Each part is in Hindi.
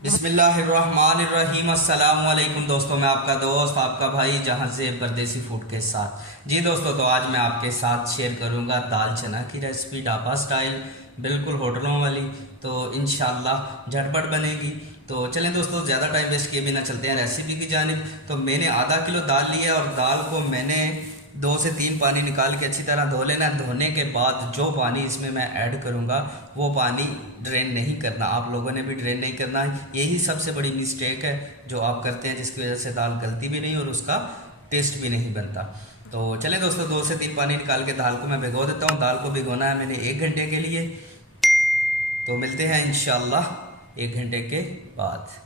बिस्मिल्लाहिर्रहमानिर्रहीम। अस्सलाम वालेकुम दोस्तों, मैं आपका दोस्त आपका भाई जहां से परदेसी फूड के साथ। जी दोस्तों, तो आज मैं आपके साथ शेयर करूंगा दाल चना की रेसिपी ढाबा स्टाइल, बिल्कुल होटलों वाली। तो इंशाल्लाह झटपट बनेगी। तो चलें दोस्तों, ज़्यादा टाइम वेस्ट किए बिना चलते हैं रेसिपी की जानिब। तो मैंने आधा किलो दाल लिया और दाल को मैंने 2 से 3 पानी निकाल के अच्छी तरह धो लेना। धोने के बाद जो पानी इसमें मैं ऐड करूँगा वो पानी ड्रेन नहीं करना, आप लोगों ने भी ड्रेन नहीं करना है। यही सबसे बड़ी मिस्टेक है जो आप करते हैं, जिसकी वजह से दाल गलती भी नहीं और उसका टेस्ट भी नहीं बनता। तो चलें दोस्तों, 2 से 3 पानी निकाल के दाल को मैं भिगो देता हूँ। दाल को भिगोना है मैंने 1 घंटे के लिए। तो मिलते हैं इंशाल्लाह 1 घंटे के बाद।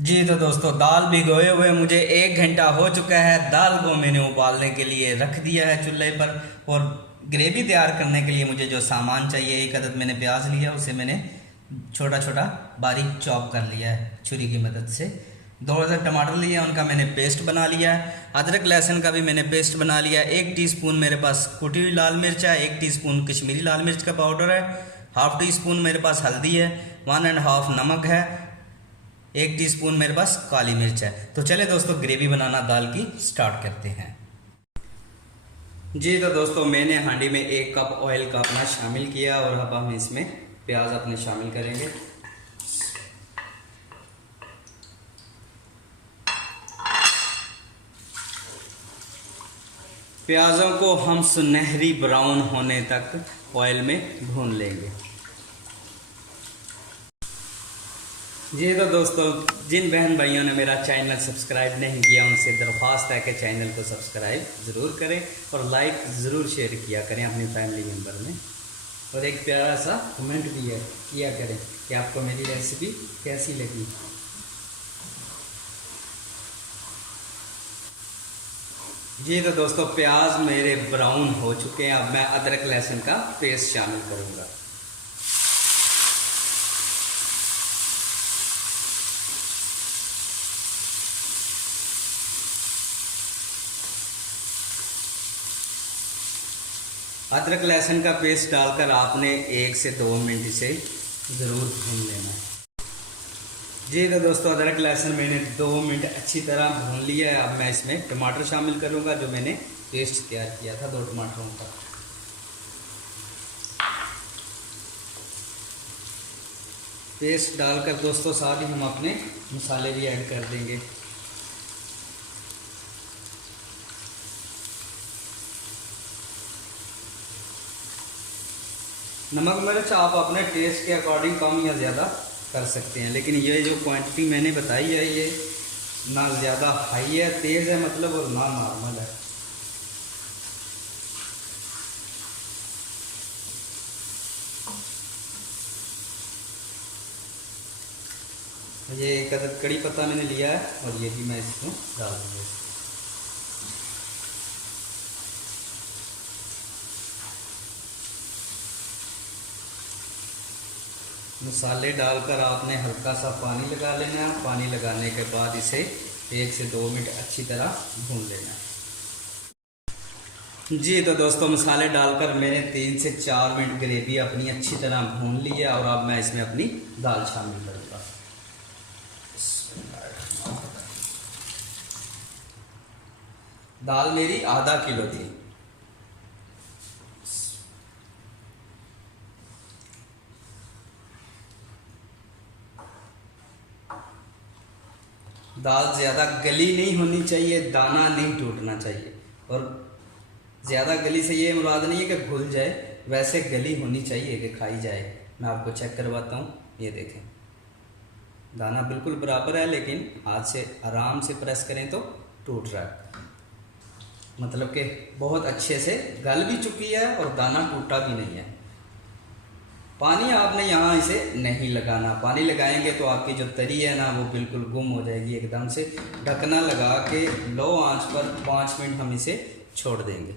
जी तो दोस्तों, दाल भिगोए हुए मुझे 1 घंटा हो चुका है। दाल को मैंने उबालने के लिए रख दिया है चूल्हे पर। और ग्रेवी तैयार करने के लिए मुझे जो सामान चाहिए, 1 अदद मैंने प्याज लिया, उसे मैंने छोटा छोटा बारीक चॉप कर लिया है छुरी की मदद से। 2 अदद टमाटर लिए, उनका मैंने पेस्ट बना लिया है। अदरक लहसुन का भी मैंने पेस्ट बना लिया है। 1 टीस्पून मेरे पास कुटी हुई लाल मिर्च है। 1 टीस्पून कश्मीरी लाल मिर्च का पाउडर है। हाफ टी स्पून मेरे पास हल्दी है। 1 1/2 नमक है। 1 टीस्पून मेरे पास काली मिर्च है। तो चले दोस्तों, ग्रेवी बनाना दाल की स्टार्ट करते हैं। जी तो दोस्तों, मैंने हांडी में 1 कप ऑयल का अपना शामिल किया और अब हम इसमें प्याज अपने शामिल करेंगे। प्याजों को हम सुनहरी ब्राउन होने तक ऑयल में भून लेंगे। जी तो दोस्तों, जिन बहन भाइयों ने मेरा चैनल सब्सक्राइब नहीं किया उनसे दरख्वास्त है कि चैनल को सब्सक्राइब ज़रूर करें और लाइक ज़रूर शेयर किया करें अपनी फैमिली मेम्बर में। और एक प्यारा सा कमेंट भी है किया करें कि आपको मेरी रेसिपी कैसी लगी। जी तो दोस्तों, प्याज मेरे ब्राउन हो चुके हैं। अब मैं अदरक लहसुन का पेस्ट शामिल करूँगा। अदरक लहसुन का पेस्ट डालकर आपने 1 से 2 मिनट इसे ज़रूर भून लेना है। जी तो दोस्तों, अदरक लहसुन मैंने 2 मिनट अच्छी तरह भून लिया है। अब मैं इसमें टमाटर शामिल करूंगा, जो मैंने पेस्ट तैयार किया था 2 टमाटरों का। पेस्ट डालकर दोस्तों साथ ही हम अपने मसाले भी ऐड कर देंगे। नमक मिर्च आप अपने टेस्ट के अकॉर्डिंग कम या ज़्यादा कर सकते हैं, लेकिन ये जो क्वांटिटी मैंने बताई है ये ना ज़्यादा हाई है, तेज़ है मतलब, और ना नॉर्मल है। ये 1 अदद कड़ी पत्ता मैंने लिया है और ये भी मैं इसमें डाल दूँगा। मसाले डालकर आपने हल्का सा पानी लगा लेना है। पानी लगाने के बाद इसे 1 से 2 मिनट अच्छी तरह भून लेना है। जी तो दोस्तों, मसाले डालकर मैंने 3 से 4 मिनट ग्रेवी अपनी अच्छी तरह भून ली है और अब मैं इसमें अपनी दाल शामिल करूँगा। दाल मेरी आधा किलो थी। दाल ज़्यादा गली नहीं होनी चाहिए, दाना नहीं टूटना चाहिए। और ज़्यादा गली से ये मुराद नहीं है कि घुल जाए, वैसे गली होनी चाहिए कि खाई जाए। मैं आपको चेक करवाता हूँ, ये देखें, दाना बिल्कुल बराबर है, लेकिन हाथ से आराम से प्रेस करें तो टूट रहा है। मतलब कि बहुत अच्छे से गल भी चुकी है और दाना टूटा भी नहीं है। पानी आपने यहाँ इसे नहीं लगाना, पानी लगाएंगे तो आपकी जो तरी है ना वो बिल्कुल गुम हो जाएगी एकदम से। ढकना लगा के लो आंच पर 5 मिनट हम इसे छोड़ देंगे।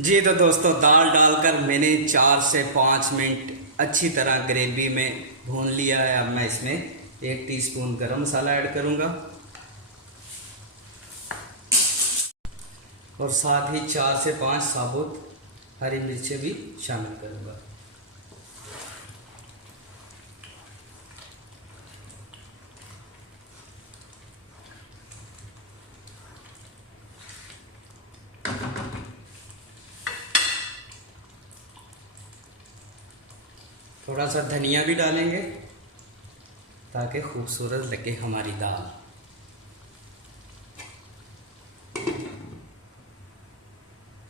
जी तो दोस्तों, दाल डालकर मैंने 4 से 5 मिनट अच्छी तरह ग्रेवी में भून लिया है। अब मैं इसमें 1 टीस्पून गरम मसाला ऐड करूँगा और साथ ही 4 से 5 साबुत हरी मिर्चें भी शामिल करूँगा। थोड़ा सा धनिया भी डालेंगे ताकि खूबसूरत लगे हमारी दाल।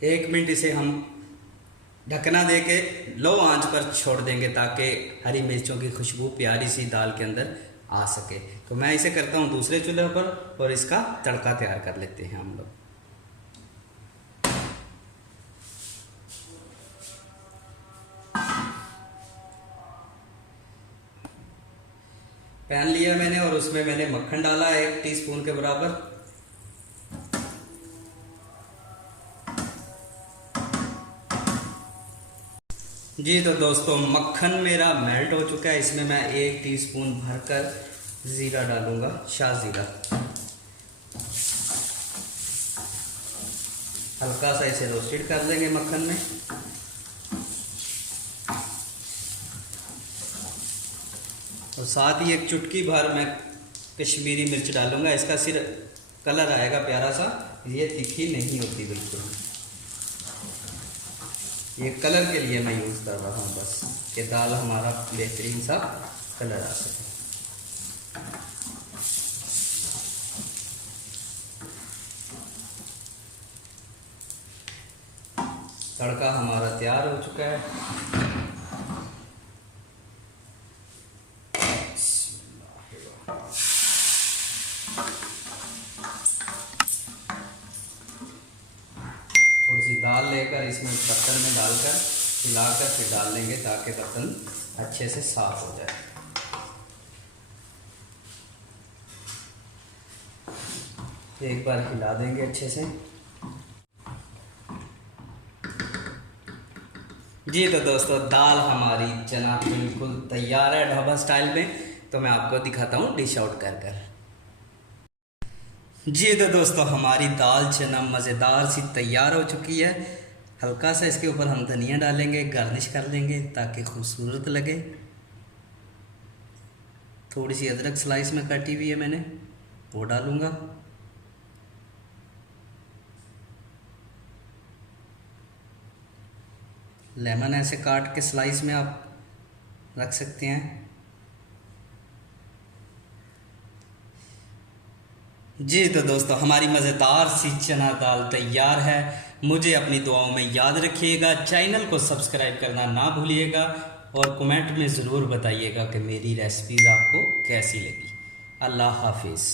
एक मिनट इसे हम ढकना दे के लो आंच पर छोड़ देंगे ताकि हरी मिर्चों की खुशबू प्यारी सी दाल के अंदर आ सके। तो मैं इसे करता हूँ दूसरे चूल्हे पर और इसका तड़का तैयार कर लेते हैं हम लोग। पैन लिया मैंने और उसमें मैंने मक्खन डाला 1 टीस्पून के बराबर। जी तो दोस्तों मक्खन मेरा मेल्ट हो चुका है। इसमें मैं 1 टीस्पून भरकर ज़ीरा डालूंगा, शाह ज़ीरा। हल्का सा इसे रोस्टेड कर देंगे मक्खन में। और साथ ही 1 चुटकी भर मैं कश्मीरी मिर्च डालूंगा। इसका सिर्फ कलर आएगा प्यारा सा, ये तीखी नहीं होती बिल्कुल। ये कलर के लिए मैं यूज़ कर रहा हूँ बस, कि दाल हमारा बेहतरीन सा कलर आ सके। तड़का हमारा तैयार हो चुका है। थोड़ी सी दाल लेकर इसमें बर्तन में डालकर हिलाकर फिर डाल लेंगे ताकि बर्तन अच्छे से साफ हो जाए। एक बार हिला देंगे अच्छे से। जी तो दोस्तों दाल हमारी चना बिल्कुल तैयार है ढाबा स्टाइल में। तो मैं आपको दिखाता हूँ डिश आउट कर कर। जी तो दोस्तों हमारी दाल चना मज़ेदार सी तैयार हो चुकी है। हल्का सा इसके ऊपर हम धनिया डालेंगे, गार्निश कर देंगे ताकि खूबसूरत लगे। थोड़ी सी अदरक स्लाइस में काटी हुई है मैंने, वो डालूंगा। लेमन ऐसे काट के स्लाइस में आप रख सकते हैं। जी तो दोस्तों हमारी मज़ेदार सी चना दाल तैयार है। मुझे अपनी दुआओं में याद रखिएगा, चैनल को सब्सक्राइब करना ना भूलिएगा और कमेंट में ज़रूर बताइएगा कि मेरी रेसिपीज़ आपको कैसी लगी। अल्लाह हाफिज़।